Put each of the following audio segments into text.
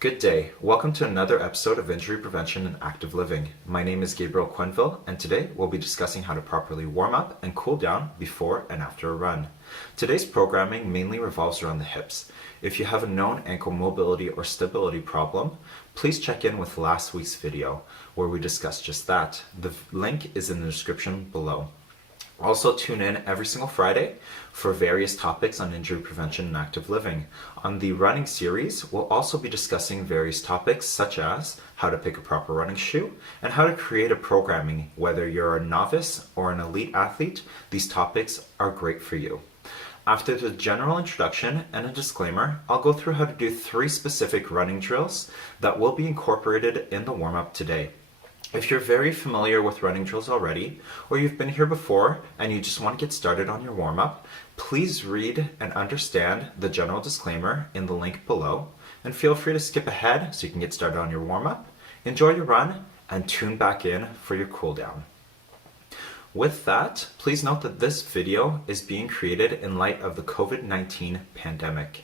Good day. Welcome to another episode of Injury Prevention and Active Living. My name is Gabriel Quenville, and today we'll be discussing how to properly warm up and cool down before and after a run. Today's programming mainly revolves around the hips. If you have a known ankle mobility or stability problem, please check in with last week's video where we discussed just that. The link is in the description below. Also tune in every single Friday for various topics on injury prevention and active living. On the running series, we'll also be discussing various topics such as how to pick a proper running shoe and how to create a programming. Whether you're a novice or an elite athlete, these topics are great for you. After the general introduction and a disclaimer, I'll go through how to do 3 specific running drills that will be incorporated in the warm-up today. If you're very familiar with running drills already, or you've been here before and you just want to get started on your warm-up, please read and understand the general disclaimer in the link below, and feel free to skip ahead so you can get started on your warm-up, enjoy your run, and tune back in for your cool down. With that, please note that this video is being created in light of the COVID-19 pandemic.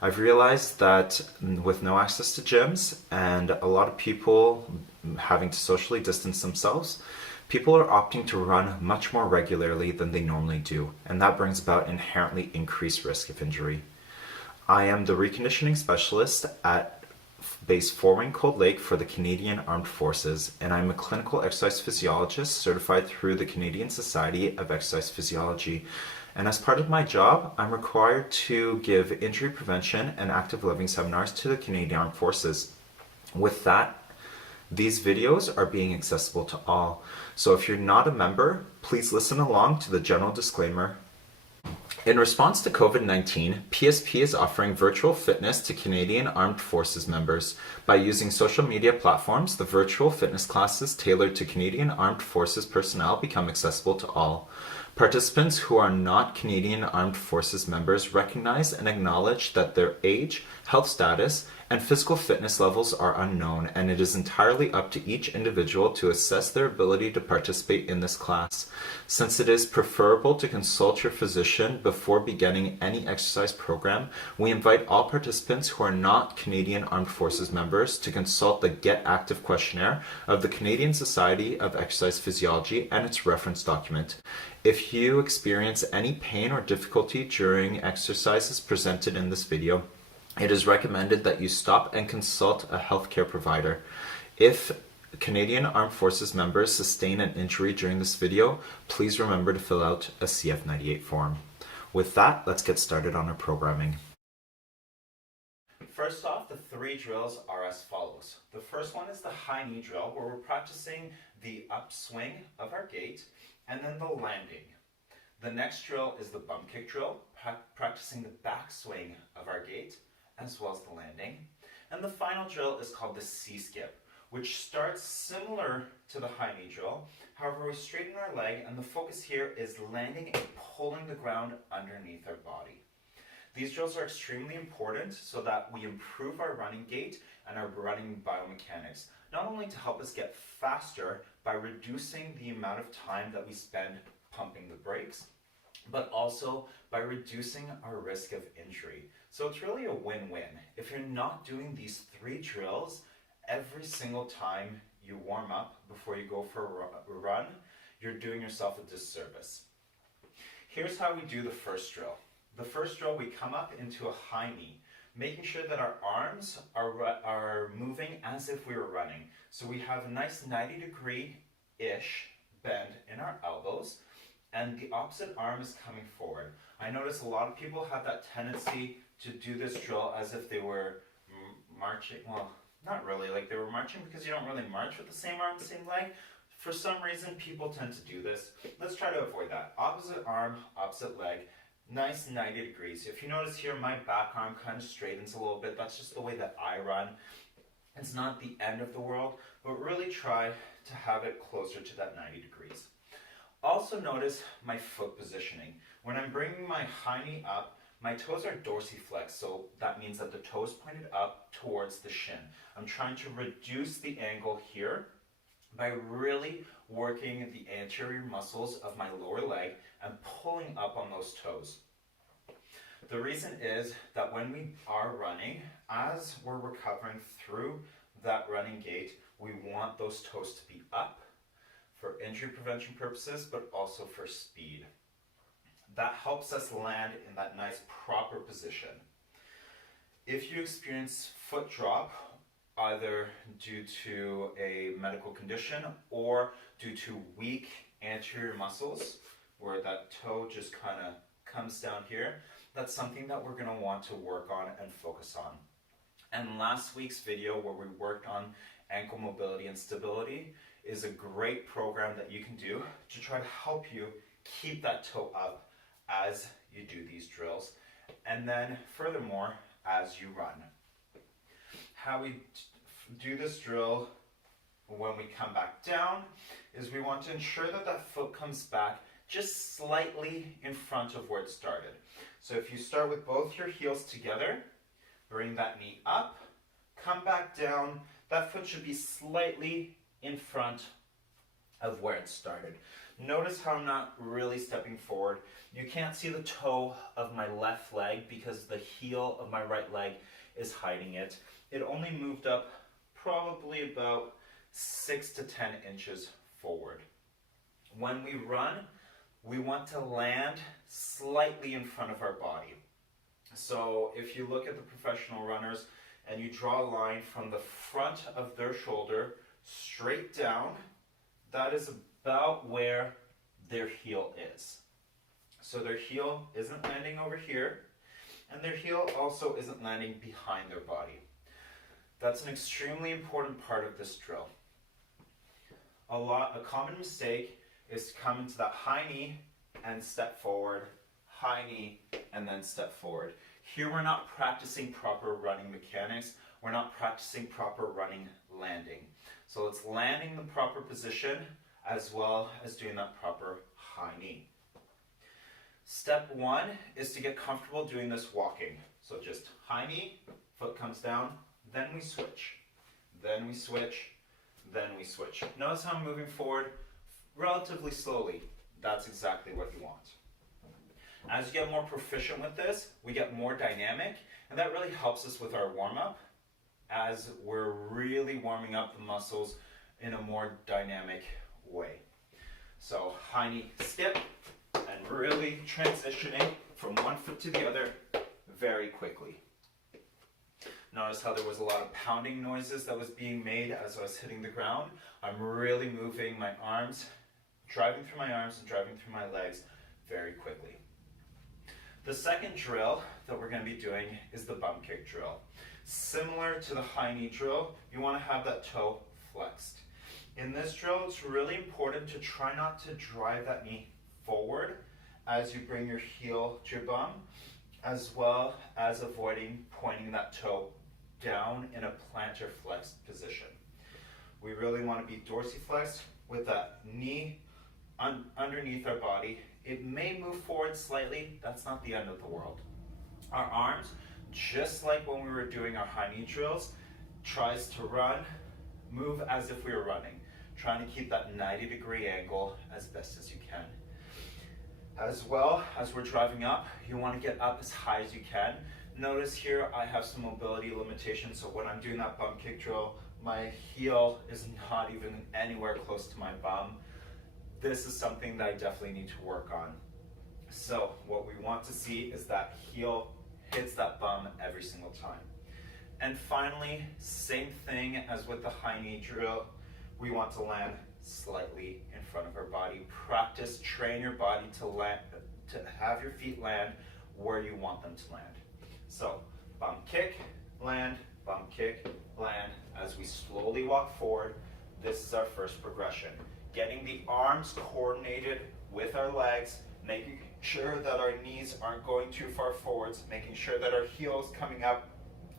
I've realized that with no access to gyms and a lot of people having to socially distance themselves, people are opting to run much more regularly than they normally do, and that brings about inherently increased risk of injury. I am the reconditioning specialist at Base 4 Wing Cold Lake for the Canadian Armed Forces, and I'm a clinical exercise physiologist certified through the Canadian Society of Exercise Physiology. And as part of my job, I'm required to give injury prevention and active living seminars to the Canadian Armed Forces. With that, these videos are being accessible to all. So if you're not a member, please listen along to the general disclaimer. In response to COVID-19, PSP is offering virtual fitness to Canadian Armed Forces members. By using social media platforms, the virtual fitness classes tailored to Canadian Armed Forces personnel become accessible to all. Participants who are not Canadian Armed Forces members recognize and acknowledge that their age, health status, and physical fitness levels are unknown, and it is entirely up to each individual to assess their ability to participate in this class. Since it is preferable to consult your physician before beginning any exercise program, we invite all participants who are not Canadian Armed Forces members to consult the Get Active Questionnaire of the Canadian Society of Exercise Physiology and its reference document. If you experience any pain or difficulty during exercises presented in this video, it is recommended that you stop and consult a healthcare provider. If Canadian Armed Forces members sustain an injury during this video, please remember to fill out a CF98 form. With that, let's get started on our programming. First off, the 3 drills are as follows. The first one is the high knee drill, where we're practicing the upswing of our gait and then the landing. The next drill is the bump kick drill, practicing the backswing of our gait as well as the landing. And the final drill is called the C-skip, which starts similar to the high knee drill. However, we straighten our leg, and the focus here is landing and pulling the ground underneath our body. These drills are extremely important so that we improve our running gait and our running biomechanics, not only to help us get faster by reducing the amount of time that we spend pumping the brakes, but also by reducing our risk of injury. So it's really a win-win. If you're not doing these 3 drills every single time you warm up before you go for a run, you're doing yourself a disservice. Here's how we do the first drill. The first drill, we come up into a high knee, making sure that our arms are moving as if we were running. So we have a nice 90-degree-ish bend in our elbows, and the opposite arm is coming forward. I notice a lot of people have that tendency to do this drill as if they were marching. Well, not really, like they were marching, because you don't really march with the same arm, the same leg. For some reason, people tend to do this. Let's try to avoid that. Opposite arm, opposite leg, nice 90 degrees. If you notice here, my back arm kind of straightens a little bit. That's just the way that I run. It's not the end of the world, but really try to have it closer to that 90 degrees. Also notice my foot positioning. When I'm bringing my high knee up, my toes are dorsiflexed, so that means that the toes pointed up towards the shin. I'm trying to reduce the angle here by really working the anterior muscles of my lower leg and pulling up on those toes. The reason is that when we are running, as we're recovering through that running gait, we want those toes to be up for injury prevention purposes, but also for speed. That helps us land in that nice proper position. If you experience foot drop, either due to a medical condition or due to weak anterior muscles, where that toe just kind of comes down here, that's something that we're going to want to work on and focus on. And last week's video where we worked on ankle mobility and stability is a great program that you can do to try to help you keep that toe up as you do these drills, and then furthermore as you run. How we do this drill when we come back down is we want to ensure that that foot comes back just slightly in front of where it started. So if you start with both your heels together, bring that knee up, come back down, that foot should be slightly in front of where it started. Notice how I'm not really stepping forward. You can't see the toe of my left leg because the heel of my right leg is hiding it. It only moved up probably about 6 to 10 inches forward. When we run, we want to land slightly in front of our body. So if you look at the professional runners and you draw a line from the front of their shoulder straight down, that is about where their heel is. So their heel isn't landing over here, and their heel also isn't landing behind their body. That's an extremely important part of this drill. A common mistake is to come into that high knee and step forward, high knee, and then step forward. Here we're not practicing proper running mechanics. We're not practicing proper running landing. So it's landing the proper position as well as doing that proper high knee. Step one is to get comfortable doing this walking. So just high knee, foot comes down, then we switch, then we switch, then we switch. Notice how I'm moving forward relatively slowly. That's exactly what you want. As you get more proficient with this, we get more dynamic, and that really helps us with our warm-up as we're really warming up the muscles in a more dynamic way. So high knee skip, and really transitioning from one foot to the other very quickly. Notice how there was a lot of pounding noises that was being made as I was hitting the ground. I'm really moving my arms, driving through my arms and driving through my legs very quickly. The second drill that we're going to be doing is the bum kick drill. Similar to the high knee drill, you want to have that toe flexed. In this drill, it's really important to try not to drive that knee forward as you bring your heel to your bum, as well as avoiding pointing that toe down in a plantar flexed position. We really want to be dorsiflexed with that knee underneath our body. It may move forward slightly, that's not the end of the world. Our arms, just like when we were doing our high knee drills, tries to run, move as if we were running, trying to keep that 90-degree angle as best as you can. As well as we're driving up, you want to get up as high as you can. Notice here I have some mobility limitations, so when I'm doing that bum kick drill, my heel is not even anywhere close to my bum. This is something that I definitely need to work on. So what we want to see is that heel hits that bum every single time. And finally, same thing as with the high knee drill, we want to land slightly in front of our body. Practice, train your body to land, to have your feet land where you want them to land. So bum kick, land, bum kick, land. As we slowly walk forward, this is our first progression. Getting the arms coordinated with our legs, making sure that our knees aren't going too far forwards, making sure that our heel is coming up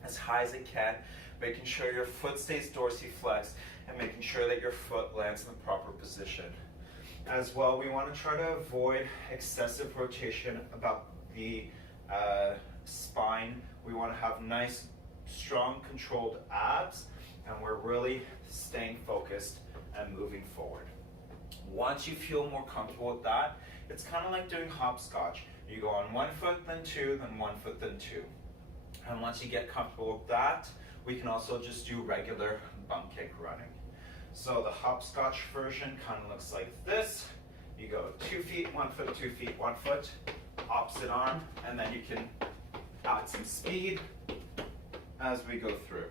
as high as it can, making sure your foot stays dorsiflexed, and making sure that your foot lands in the proper position. As well, we want to try to avoid excessive rotation about the spine. We want to have nice, strong, controlled abs, and we're really staying focused and moving forward. Once you feel more comfortable with that, it's kind of like doing hopscotch. You go on 1 foot, then 2, then 1 foot, then 2. And once you get comfortable with that, we can also just do regular bump kick running. So the hopscotch version kind of looks like this. You go 2 feet, 1 foot, 2 feet, 1 foot, opposite arm, and then you can add some speed as we go through.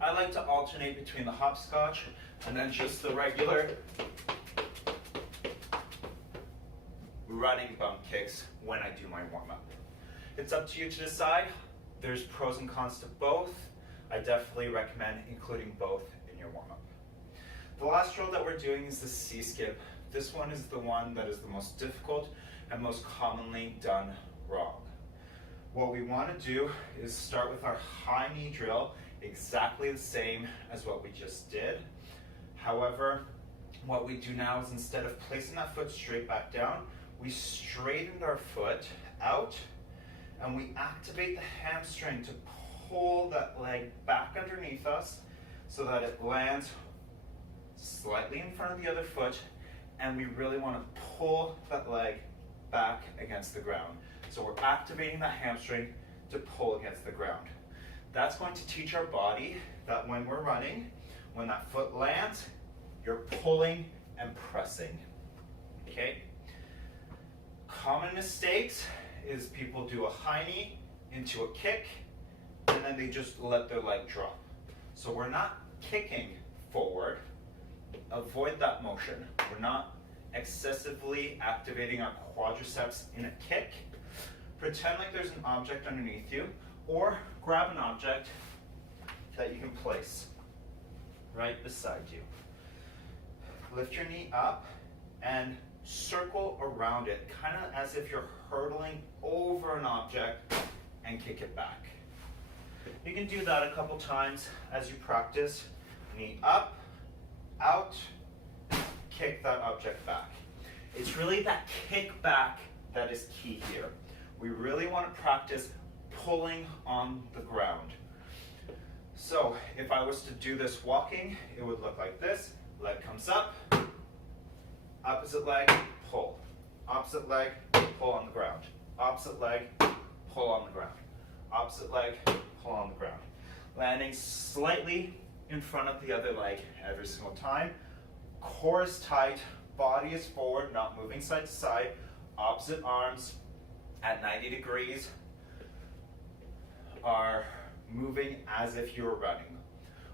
I like to alternate between the hopscotch and then just the regular running bump kicks when I do my warm-up. It's up to you to decide. There's pros and cons to both. I definitely recommend including both in your warm-up. The last drill that we're doing is the C-skip. This one is the one that is the most difficult and most commonly done wrong. What we want to do is start with our high knee drill, exactly the same as what we just did. However, what we do now is instead of placing that foot straight back down, we straightened our foot out and we activate the hamstring to pull that leg back underneath us so that it lands slightly in front of the other foot, and we really want to pull that leg back against the ground. So we're activating that hamstring to pull against the ground. That's going to teach our body that when we're running, when that foot lands, you're pulling and pressing. Okay? Common mistakes is people do a high knee into a kick and then they just let their leg drop. So we're not kicking forward. Avoid that motion. We're not excessively activating our quadriceps in a kick. Pretend like there's an object underneath you, or grab an object that you can place right beside you. Lift your knee up and circle around it, kind of as if you're hurdling over an object, and kick it back. You can do that a couple times as you practice. Knee up, out, kick that object back. It's really that kick back that is key here. We really want to practice pulling on the ground. So if I was to do this walking, it would look like this. Leg comes up, opposite leg, pull. Opposite leg, pull on the ground. Opposite leg, pull on the ground. Opposite leg, pull on the ground. Landing slightly in front of the other leg every single time. Core is tight, body is forward, not moving side to side. Opposite arms at 90 degrees are moving as if you were running.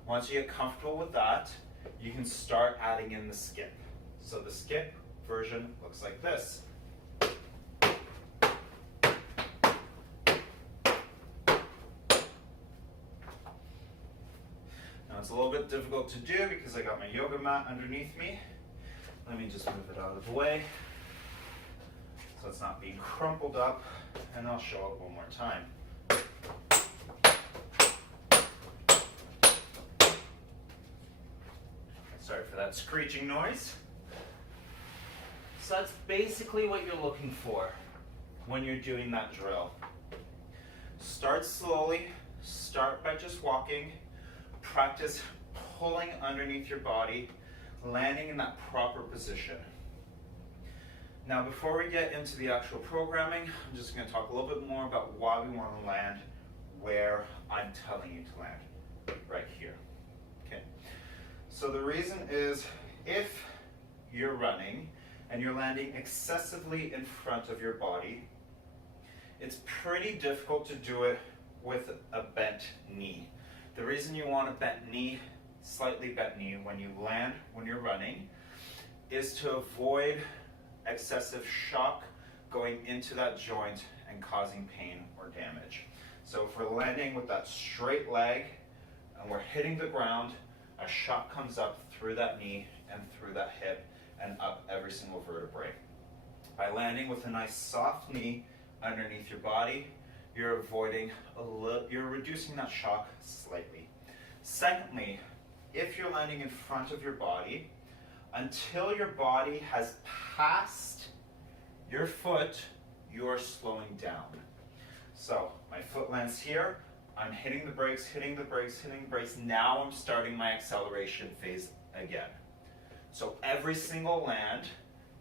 Once you get comfortable with that, you can start adding in the skip. So the skip version looks like this. Now it's a little bit difficult to do because I got my yoga mat underneath me. Let me just move it out of the way so it's not being crumpled up, and I'll show it one more time. Sorry for that screeching noise. So that's basically what you're looking for when you're doing that drill. Start slowly, start by just walking, practice pulling underneath your body, landing in that proper position. Now before we get into the actual programming, I'm just going to talk a little bit more about why we want to land where I'm telling you to land, right here. Okay. So the reason is if you're running and you're landing excessively in front of your body, it's pretty difficult to do it with a bent knee. The reason you want a bent knee, slightly bent knee when you land, when you're running, is to avoid excessive shock going into that joint and causing pain or damage. So if we're landing with that straight leg and we're hitting the ground, a shock comes up through that knee and through that hip and up every single vertebrae. By landing with a nice soft knee underneath your body, you're reducing that shock slightly. Secondly, if you're landing in front of your body, until your body has passed your foot, you're slowing down. So my foot lands here, I'm hitting the brakes, hitting the brakes, hitting the brakes. Now I'm starting my acceleration phase again. So every single land,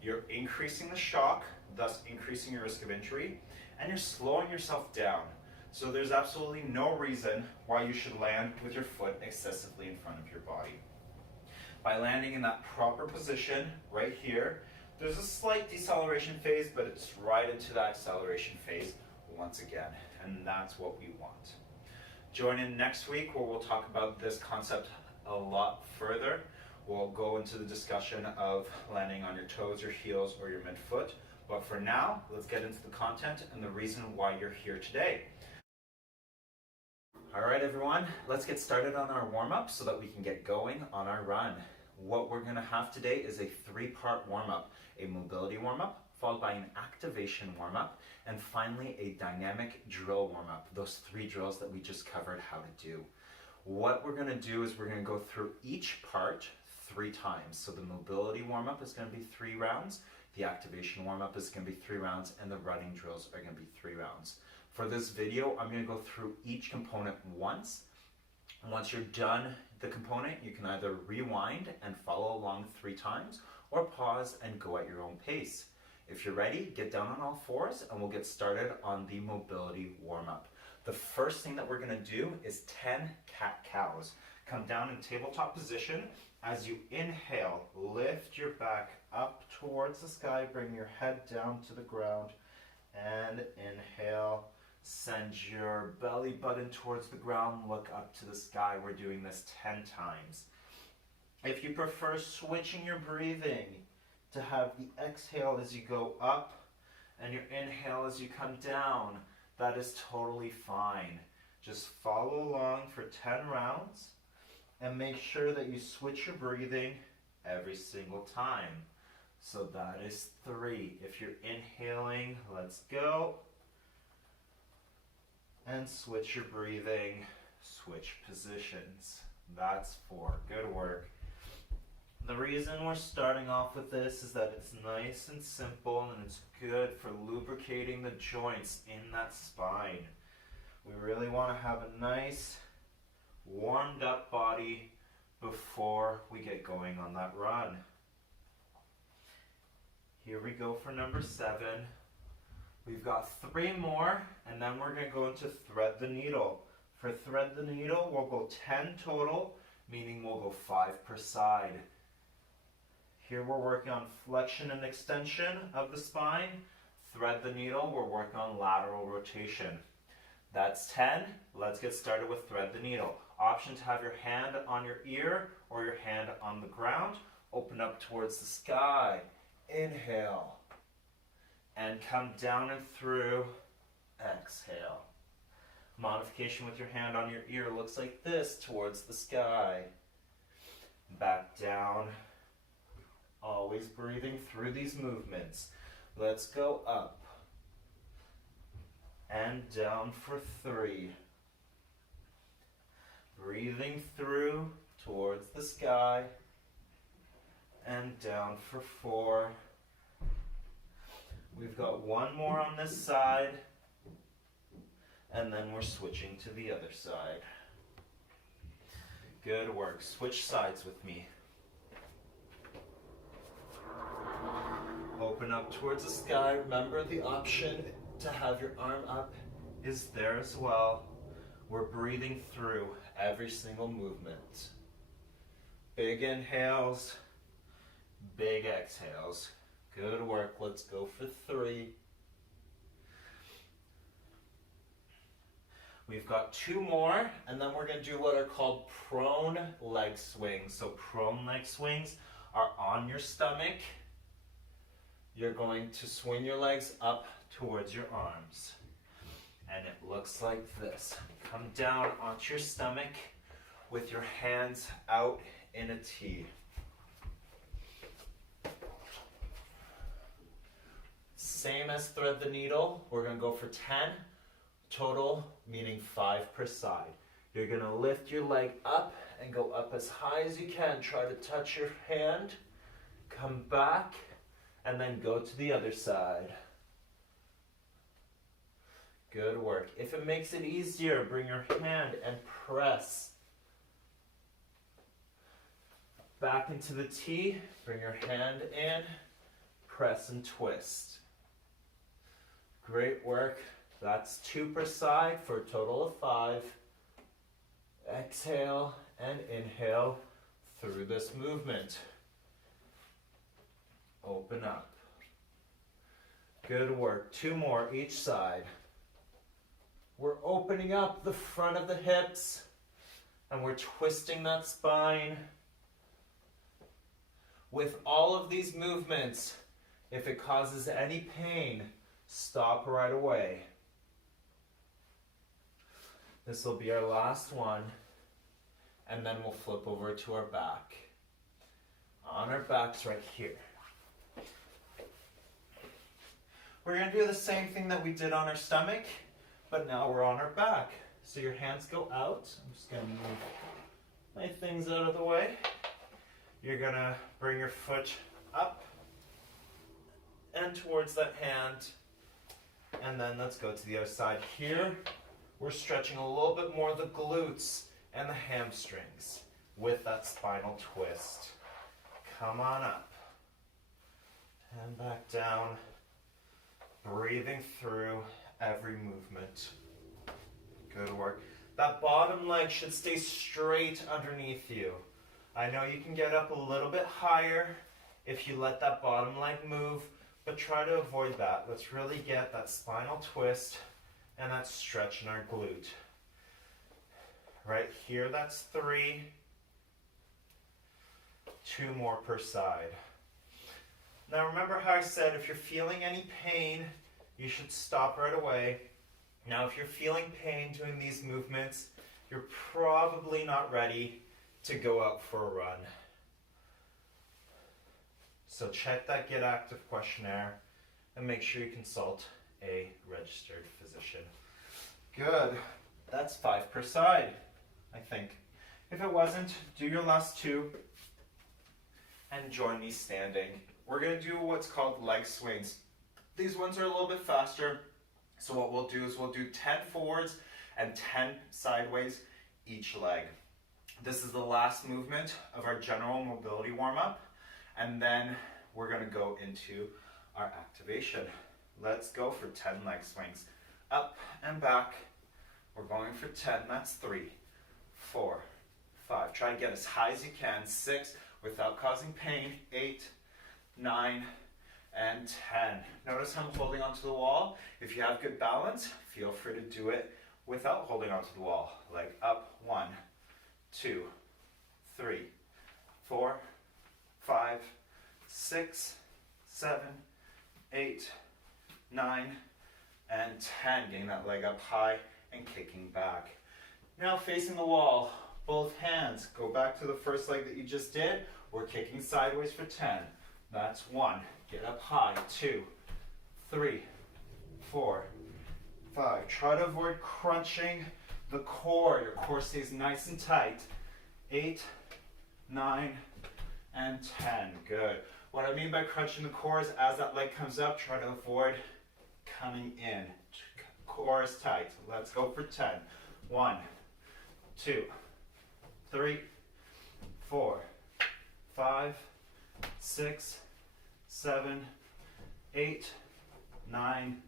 you're increasing the shock, thus increasing your risk of injury, and you're slowing yourself down. So there's absolutely no reason why you should land with your foot excessively in front of your body. By landing in that proper position right here, there's a slight deceleration phase, but it's right into that acceleration phase once again, and that's what we want. Join in next week where we'll talk about this concept a lot further. We'll go into the discussion of landing on your toes, your heels, or your midfoot. But for now, let's get into the content and the reason why you're here today. All right, everyone, let's get started on our warm-up so that we can get going on our run. What we're gonna have today is a 3-part warm-up, a mobility warm-up, followed by an activation warm-up, and finally a dynamic drill warm-up, those 3 drills that we just covered how to do. What we're gonna do is we're gonna go through each part 3 times. So the mobility warm-up is gonna be 3 rounds, the activation warm-up is gonna be 3 rounds, and the running drills are gonna be 3 rounds. For this video, I'm gonna go through each component once. And once you're done the component, you can either rewind and follow along 3 times, or pause and go at your own pace. If you're ready, get down on all fours and we'll get started on the mobility warm-up. The first thing that we're gonna do is 10 cat-cows. Come down in tabletop position. As you inhale, lift your back up towards the sky, bring your head down to the ground, and inhale. Send your belly button towards the ground, look up to the sky. We're doing this 10 times. If you prefer switching your breathing to have the exhale as you go up and your inhale as you come down, that is totally fine. Just follow along for 10 rounds and make sure that you switch your breathing every single time. So that is 3. If you're inhaling, let's go. And switch your breathing, switch positions. That's 4. Good work. The reason we're starting off with this is that it's nice and simple and it's good for lubricating the joints in that spine. We really want to have a nice warmed up body before we get going on that run. Here we go for number 7. We've got 3 more, and then we're going to go into thread the needle. For thread the needle, we'll go 10 total, meaning we'll go 5 per side. Here we're working on flexion and extension of the spine. Thread the needle, we're working on lateral rotation. That's 10. Let's get started with thread the needle. Option to have your hand on your ear or your hand on the ground. Open up towards the sky. Inhale. And come down and through, exhale. Modification with your hand on your ear looks like this, towards the sky. Back down, always breathing through these movements. Let's go up and down for 3. Breathing through, towards the sky, and down for 4. We've got 1 more on this side, and then we're switching to the other side. Good work. Switch sides with me. Open up towards the sky. Remember, the option to have your arm up is there as well. We're breathing through every single movement. Big inhales, big exhales. Good work. Let's go for 3. We've got 2 more, and then we're going to do what are called prone leg swings. So prone leg swings are on your stomach. You're going to swing your legs up towards your arms. And it looks like this. Come down onto your stomach with your hands out in a T. Same as thread the needle, we're going to go for 10 total, meaning 5 per side. You're going to lift your leg up and go up as high as you can. Try to touch your hand, come back, and then go to the other side. Good work. If it makes it easier, bring your hand and press. Back into the T, bring your hand in, press and twist. Great work. That's 2 per side for a total of 5. Exhale and inhale through this movement. Open up. Good work. 2 more each side. We're opening up the front of the hips and we're twisting that spine. With all of these movements, if it causes any pain, stop right away. This will be our last one, and then we'll flip over to our back. On our backs right here. We're going to do the same thing that we did on our stomach, but now we're on our back. So your hands go out. I'm just going to move my things out of the way. You're going to bring your foot up and towards that hand. And then let's go to the other side here. We're stretching a little bit more the glutes and the hamstrings with that spinal twist. Come on up. And back down. Breathing through every movement. Good work. That bottom leg should stay straight underneath you. I know you can get up a little bit higher if you let that bottom leg move, but try to avoid that. Let's really get that spinal twist and that stretch in our glute. Right here, that's 3. 2 more per side. Now remember how I said if you're feeling any pain, you should stop right away. Now if you're feeling pain doing these movements, you're probably not ready to go out for a run. So check that Get Active Questionnaire and make sure you consult a registered physician. Good. That's 5 per side, I think. If it wasn't, do your last 2 and join me standing. We're going to do what's called leg swings. These ones are a little bit faster. So what we'll do is we'll do 10 forwards and 10 sideways each leg. This is the last movement of our general mobility warm-up. And then we're going to go into our activation. Let's go for 10 leg swings. Up and back. We're going for 10. That's 3, 4, 5. Try and get as high as you can. 6 without causing pain. 8, 9, and 10. Notice how I'm holding onto the wall. If you have good balance, feel free to do it without holding onto the wall. Leg up. 1, 2, 3, 4, 5, 6, 7, 8, 9, and 10. Getting that leg up high and kicking back. Now facing the wall, both hands. Go back to the first leg that you just did. We're kicking sideways for 10. That's 1. Get up high. 2, 3, 4, 5. Try to avoid crunching the core. Your core stays nice and tight. 8, 9, and 10. Good. What I mean by crunching the core is as that leg comes up, try to avoid coming in. Core is tight. Let's go for 10. 1, 2, 3, 4, 5, 6, 7, 8, 9,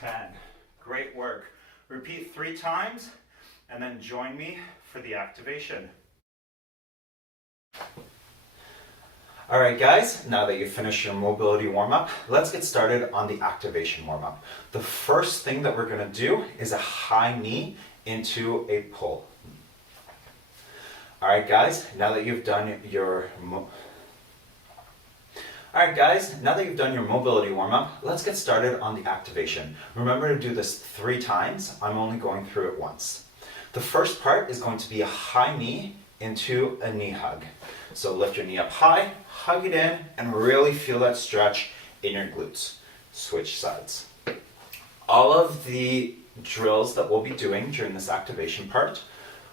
10. Great work. Repeat 3 times and then join me for the activation. All right, guys, now that you've finished your mobility warm-up, let's get started on the activation warm-up. The first thing that we're going to do is a high knee into a pull. All right, guys, now that you've done your mobility warm-up, let's get started on the activation. Remember to do this 3 times. I'm only going through it once. The first part is going to be a high knee into a knee hug. So lift your knee up high, hug it in, and really feel that stretch in your glutes. Switch sides. All of the drills that we'll be doing during this activation part,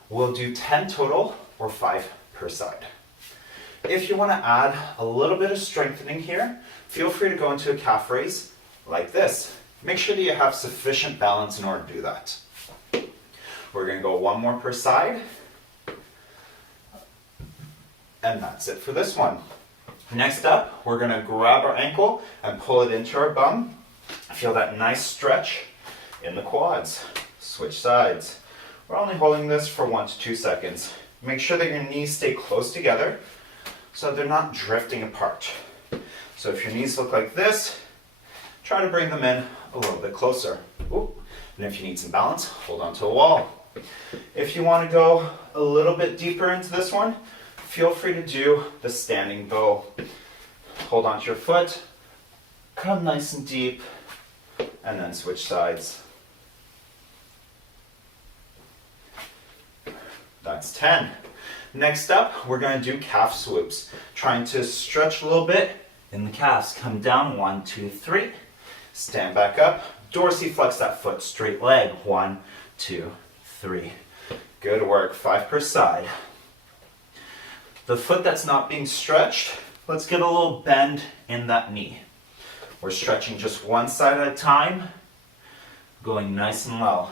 we'll do 10 total or 5 per side. If you want to add a little bit of strengthening here, feel free to go into a calf raise like this. Make sure that you have sufficient balance in order to do that. We're going to go 1 more per side. And that's it for this one. Next up, we're going to grab our ankle and pull it into our bum. Feel that nice stretch in the quads. Switch sides. We're only holding this for 1 to 2 seconds. Make sure that your knees stay close together so they're not drifting apart. So if your knees look like this, try to bring them in a little bit closer. Ooh. And if you need some balance, hold on to a wall. If you want to go a little bit deeper into this one, feel free to do the standing bow. Hold on to your foot, come nice and deep, and then switch sides. That's 10. Next up, we're going to do calf swoops. Trying to stretch a little bit in the calves. Come down, 1, 2, 3. Stand back up. Dorsiflex that foot, straight leg. 1, 2, 3. Good work, 5 per side. The foot that's not being stretched, let's get a little bend in that knee. We're stretching just one side at a time, going nice and low.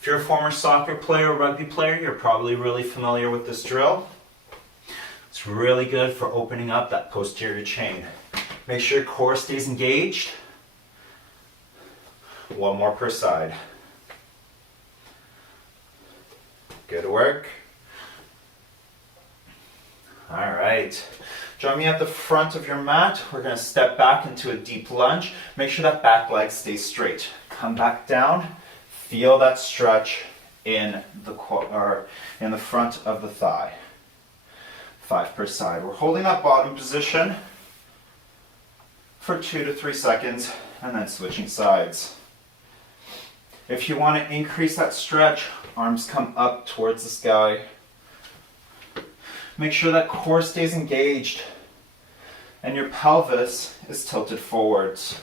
If you're a former soccer player or rugby player, you're probably really familiar with this drill. It's really good for opening up that posterior chain. Make sure your core stays engaged. 1 more per side. Good work. All right. Join me at the front of your mat. We're going to step back into a deep lunge. Make sure that back leg stays straight. Come back down. Feel that stretch in the front of the thigh. 5 per side. We're holding that bottom position for 2 to 3 seconds and then switching sides. If you want to increase that stretch, arms come up towards the sky. Make sure that core stays engaged and your pelvis is tilted forwards.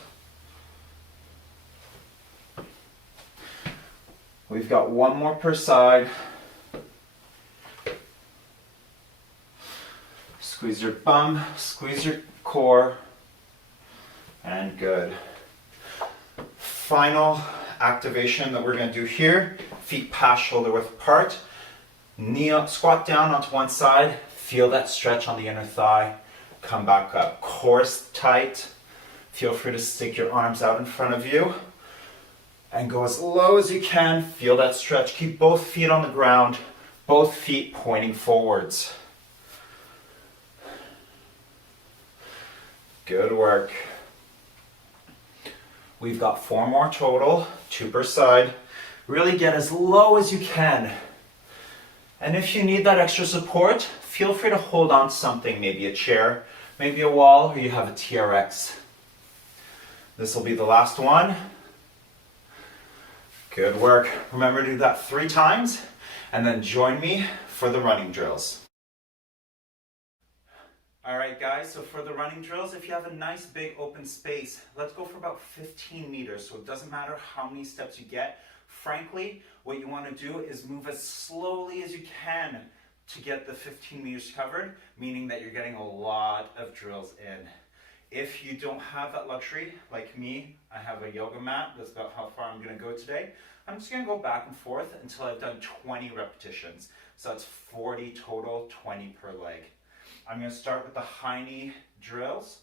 We've got 1 more per side. Squeeze your bum, squeeze your core, and good. Final activation that we're going to do here, feet past shoulder width apart. Knee up, squat down onto one side, feel that stretch on the inner thigh, come back up. Core tight, feel free to stick your arms out in front of you and go as low as you can, feel that stretch. Keep both feet on the ground, both feet pointing forwards. Good work. We've got 4 more total, 2 per side. Really get as low as you can. And if you need that extra support, feel free to hold on to something, maybe a chair, maybe a wall, or you have a TRX. This will be the last one. Good work. Remember to do that 3 times, and then join me for the running drills. All right, guys, so for the running drills, if you have a nice big open space, let's go for about 15 meters. So it doesn't matter how many steps you get. Frankly, what you want to do is move as slowly as you can to get the 15 meters covered, meaning that you're getting a lot of drills in. If you don't have that luxury, like me, I have a yoga mat. That's about how far I'm going to go today. I'm just going to go back and forth until I've done 20 repetitions. So that's 40 total, 20 per leg. I'm going to start with the high knee drills,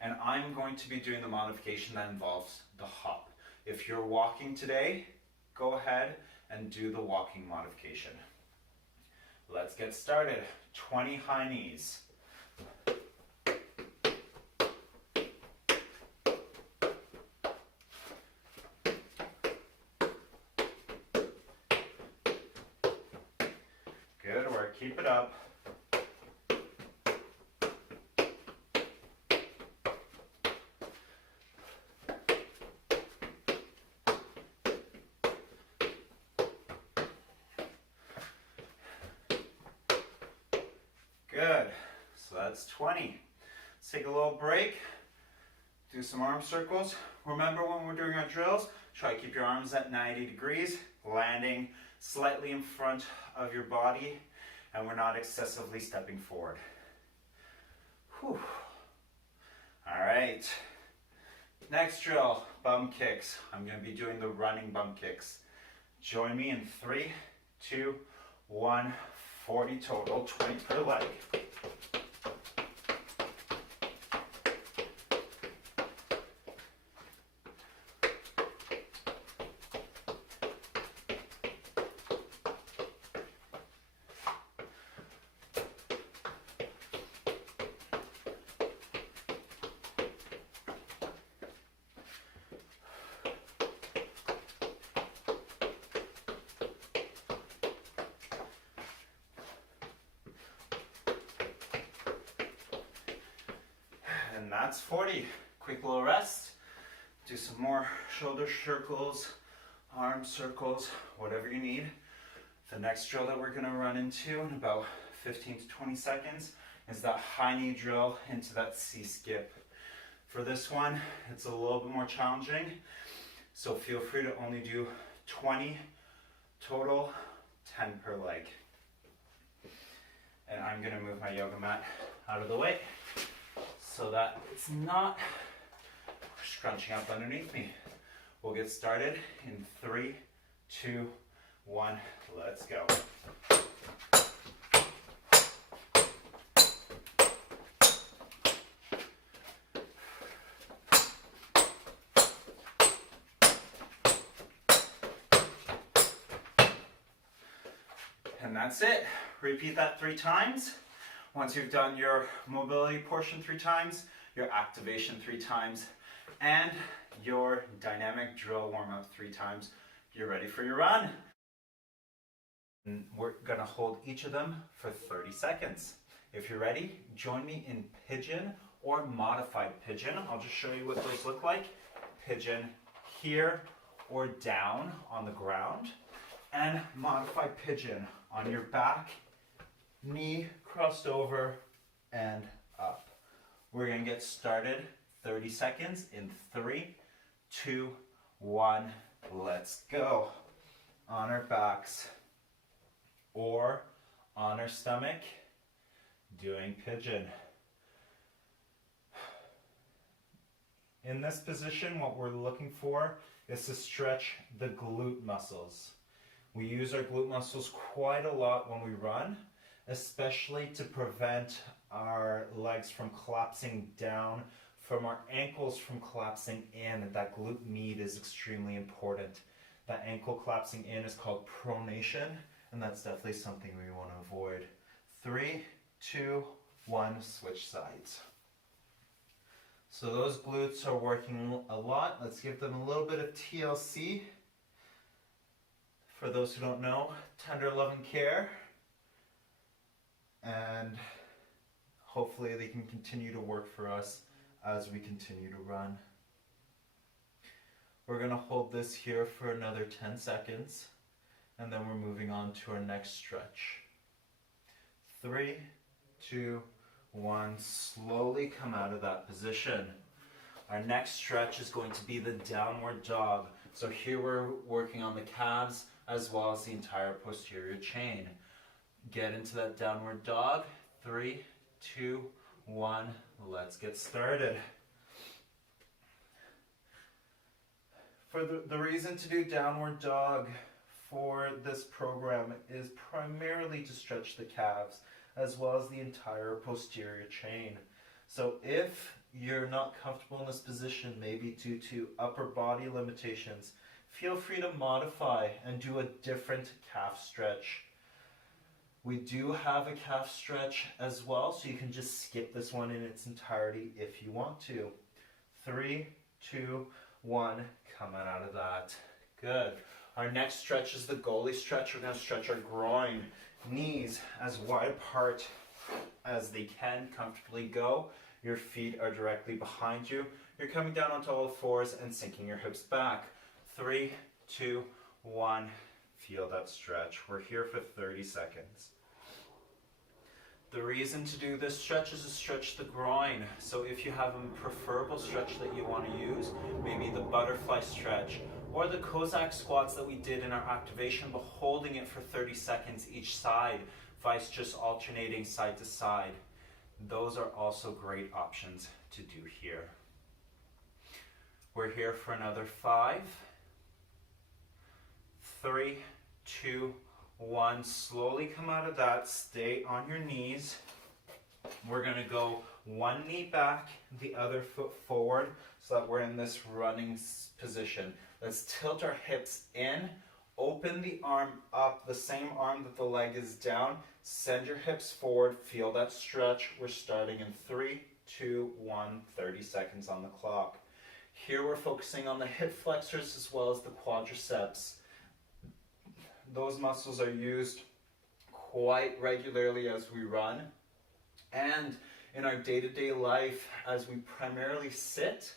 and I'm going to be doing the modification that involves the hop. If you're walking today, go ahead and do the walking modification. Let's get started. 20 high knees. Good work, keep it up. Good, so that's 20. Let's take a little break, do some arm circles. Remember, when we're doing our drills, try to keep your arms at 90 degrees, landing slightly in front of your body, and we're not excessively stepping forward. Whew. All right, next drill, bum kicks. I'm going to be doing the running bum kicks. Join me in 3, 2, 1, 40 total, 20 per leg. And that's 40. Quick little rest. Do some more shoulder circles, arm circles, whatever you need. The next drill that we're gonna run into in about 15 to 20 seconds is that high knee drill into that C skip. For this one, it's a little bit more challenging, so feel free to only do 20 total, 10 per leg. And I'm gonna move my yoga mat out of the way so that it's not scrunching up underneath me. We'll get started in 3, 2, 1, let's go. And that's it. Repeat that 3 times. Once you've done your mobility portion 3 times, your activation 3 times, and your dynamic drill warm-up 3 times, you're ready for your run. And we're gonna hold each of them for 30 seconds. If you're ready, join me in pigeon or modified pigeon. I'll just show you what those look like. Pigeon here or down on the ground, and modified pigeon on your back, knee crossed over and up. We're gonna get started 30 seconds in 3, 2, 1, let's go. On our backs or on our stomach, doing pigeon. In this position, what we're looking for is to stretch the glute muscles. We use our glute muscles quite a lot when we run, especially to prevent our legs from collapsing down, from our ankles from collapsing in. That glute med is extremely important. That ankle collapsing in is called pronation, and that's definitely something we want to avoid. 3, 2, 1, switch sides. So those glutes are working a lot. Let's give them a little bit of TLC. For those who don't know, tender loving care. And hopefully they can continue to work for us as we continue to run. We're going to hold this here for another 10 seconds, and then we're moving on to our next stretch. 3, 2, 1, slowly come out of that position. Our next stretch is going to be the downward dog. So here we're working on the calves as well as the entire posterior chain. Get into that downward dog. 3, 2, 1, let's get started. For the reason to do downward dog for this program is primarily to stretch the calves as well as the entire posterior chain. So if you're not comfortable in this position, maybe due to upper body limitations, feel free to modify and do a different calf stretch. We do have a calf stretch as well, so you can just skip this one in its entirety if you want to. 3, 2, 1, coming out of that. Good. Our next stretch is the goalie stretch. We're going to stretch our groin, knees as wide apart as they can comfortably go. Your feet are directly behind you. You're coming down onto all fours and sinking your hips back. 3, 2, 1, feel that stretch. We're here for 30 seconds. The reason to do this stretch is to stretch the groin. So if you have a preferable stretch that you want to use, maybe the butterfly stretch or the Cossack squats that we did in our activation, but holding it for 30 seconds each side, vice just alternating side to side. Those are also great options to do here. We're here for another 5, 3, 2, 1. Slowly come out of that. Stay on your knees. We're going to go one knee back, the other foot forward, so that we're in this running position. Let's tilt our hips in. Open the arm up, the same arm that the leg is down. Send your hips forward. Feel that stretch. We're starting in 3, 2, 1, 30 seconds on the clock. Here we're focusing on the hip flexors as well as the quadriceps. Those muscles are used quite regularly as we run. And in our day-to-day life, as we primarily sit,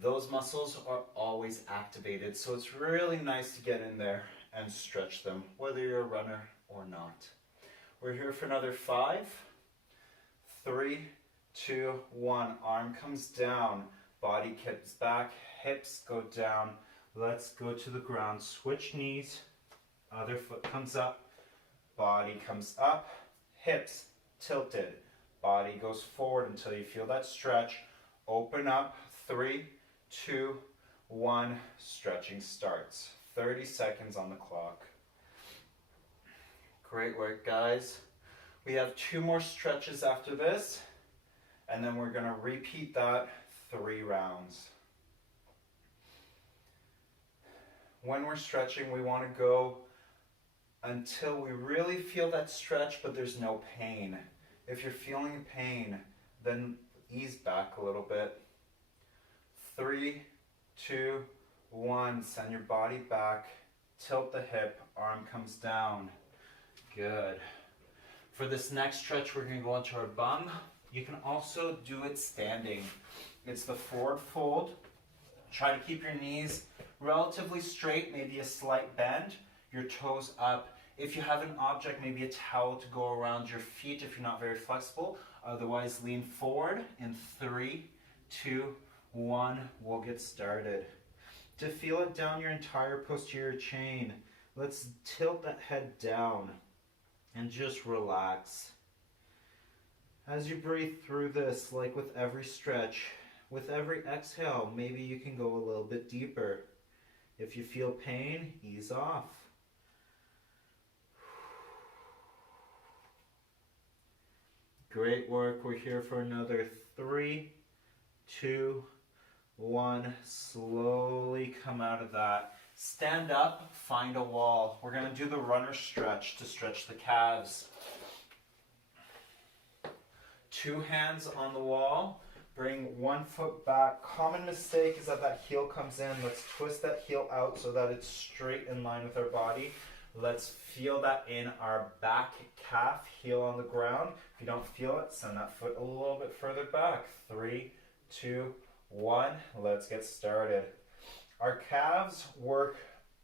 those muscles are always activated. So it's really nice to get in there and stretch them, whether you're a runner or not. We're here for another 5, 3, 2, 1. Arm comes down, body kicks back, hips go down. Let's go to the ground. Switch knees, other foot comes up, body comes up, hips tilted. Body goes forward until you feel that stretch. Open up. 3, 2, 1. Stretching starts. 30 seconds on the clock. Great work, guys. We have 2 more stretches after this, and then we're going to repeat that 3 rounds. When we're stretching, we want to go until we really feel that stretch, but there's no pain. If you're feeling pain, then ease back a little bit. 3, 2, 1. Send your body back. Tilt the hip. Arm comes down. Good. For this next stretch, we're going to go into our bum. You can also do it standing. It's the forward fold. Try to keep your knees relatively straight, maybe a slight bend. Your toes up. If you have an object, maybe a towel to go around your feet if you're not very flexible. Otherwise, lean forward in 3, 2, 1. We'll get started. To feel it down your entire posterior chain, let's tilt that head down and just relax. As you breathe through this, like with every stretch, with every exhale, maybe you can go a little bit deeper. If you feel pain, ease off. Great work. We're here for another 3, 2, 1. Slowly come out of that. Stand up, find a wall. We're going to do the runner stretch to stretch the calves. 2 hands on the wall. Bring 1 foot back. Common mistake is that that heel comes in. Let's twist that heel out so that it's straight in line with our body. Let's feel that in our back calf, heel on the ground. If you don't feel it, send that foot a little bit further back. 3, 2, 1. Let's get started. Our calves work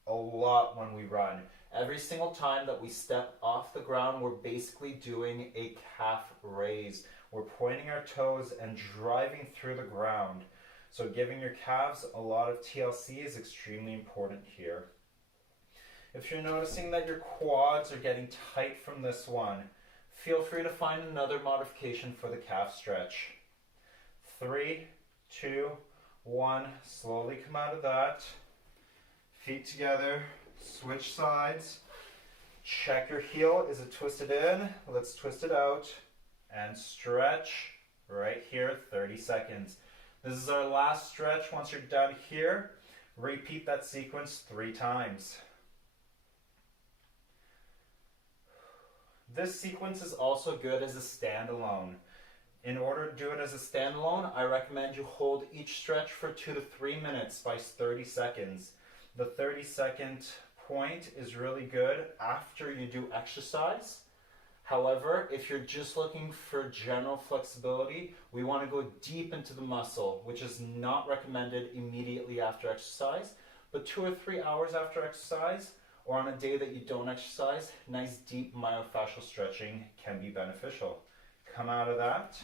a lot when we run. Every single time that we step off the ground, we're basically doing a calf raise. We're pointing our toes and driving through the ground. So giving your calves a lot of TLC is extremely important here. If you're noticing that your quads are getting tight from this one, feel free to find another modification for the calf stretch. 3, 2, 1. Slowly come out of that. Feet together. Switch sides. Check your heel. Is it twisted in? Let's twist it out. And stretch right here, 30 seconds. This is our last stretch. Once you're done here, repeat that sequence 3 times. This sequence is also good as a standalone. In order to do it as a standalone, I recommend you hold each stretch for 2 to 3 minutes by 30 seconds. The 30-second point is really good after you do exercise. However, if you're just looking for general flexibility, we want to go deep into the muscle, which is not recommended immediately after exercise, but 2 or 3 hours after exercise, or on a day that you don't exercise, nice deep myofascial stretching can be beneficial. Come out of that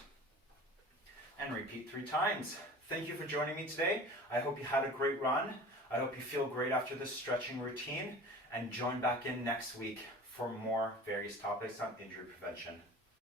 and repeat 3 times. Thank you for joining me today. I hope you had a great run. I hope you feel great after this stretching routine, and join back in next week for more various topics on injury prevention.